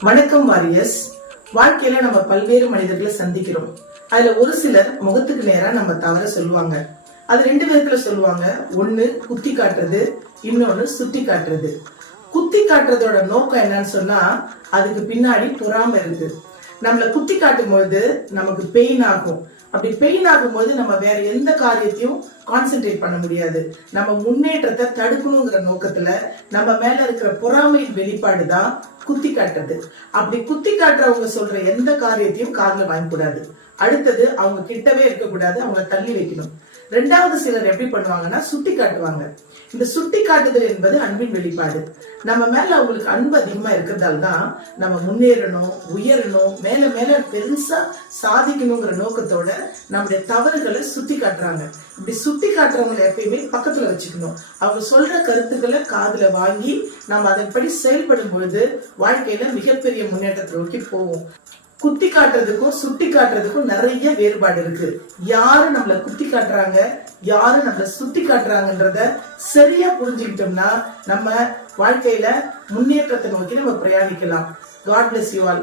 வணக்கம் வாரியர்ஸ். வாழ்க்கையில நம்ம பல்வேறு மனிதர்களை சந்திக்கிறோம். அதுல ஒரு சிலர் முகத்துக்கு நேரா நம்ம தவற சொல்லுவாங்க. அது ரெண்டு விதத்துல சொல்லுவாங்க. ஒண்ணு குத்தி காட்டுறது, இன்னொன்னு சுட்டி காட்டுறது. குத்தி காட்டுறதோட நோக்கம் என்னன்னு சொன்னா அதுக்கு பின்னாடி பொறாமை இருக்கு. நம்மள குத்தி காட்டும் பொழுது நமக்கு பெயின் ஆகும். அப்படி பெயின் ஆகும்போது நம்ம வேற எந்த காரியத்தையும் கான்சென்ட்ரேட் பண்ண முடியாது. நம்ம முன்னேற்றத்தை தடுக்கணுங்கிற நோக்கத்துல நம்ம மேல இருக்கிற பொறாமையின் வெளிப்பாடுதான் குத்தி காட்டுறது. அப்படி குத்தி காட்டுறவங்க சொல்ற எந்த காரியத்தையும் காதுல வாங்கக்கூடாது. அடுத்தது அவங்க கிட்டவே இருக்கக்கூடாது, அவங்களை தள்ளி வைக்கணும். ரெண்டாவது சிலர் எப்படி பண்ணுவாங்கன்னா சுட்டி காட்டுவாங்க. இந்த சுட்டி காட்டுதல் என்பது அன்பின் வெளிப்பாடு. நம்ம மேல அவங்களுக்கு அன்பு அதிகமா இருக்கிறதால தான் நம்ம முன்னேறணும், உயரணும், மேல மேல பெருசா சாதிக்கணுங்கிற நோக்கத்தோட நம்முடைய தவறுகளை சுட்டி காட்டுறாங்க. இப்படி சுட்டி காட்டுறவங்களை எப்பயுமே பக்கத்துல வச்சுக்கணும். அவங்க சொல்ற கருத்துக்களை காதுல வாங்கி நம்ம அதன்படி செயல்படும் பொழுது வாழ்க்கையில மிகப்பெரிய முன்னேற்றத்தை நோக்கி போவோம். குத்தி காட்டுறதுக்கும் சுட்டி காட்டுறதுக்கும் நிறைய வேறுபாடு இருக்கு. யாரு நம்மள குத்தி காட்டுறாங்க, யாரு நம்மள சுட்டி காட்டுறாங்கன்றத சரியா புரிஞ்சுக்கிட்டோம்னா நம்ம வாழ்க்கையில முன்னேற்றத்தை நோக்கி நம்ம பிரயாணிக்கலாம். God bless you all.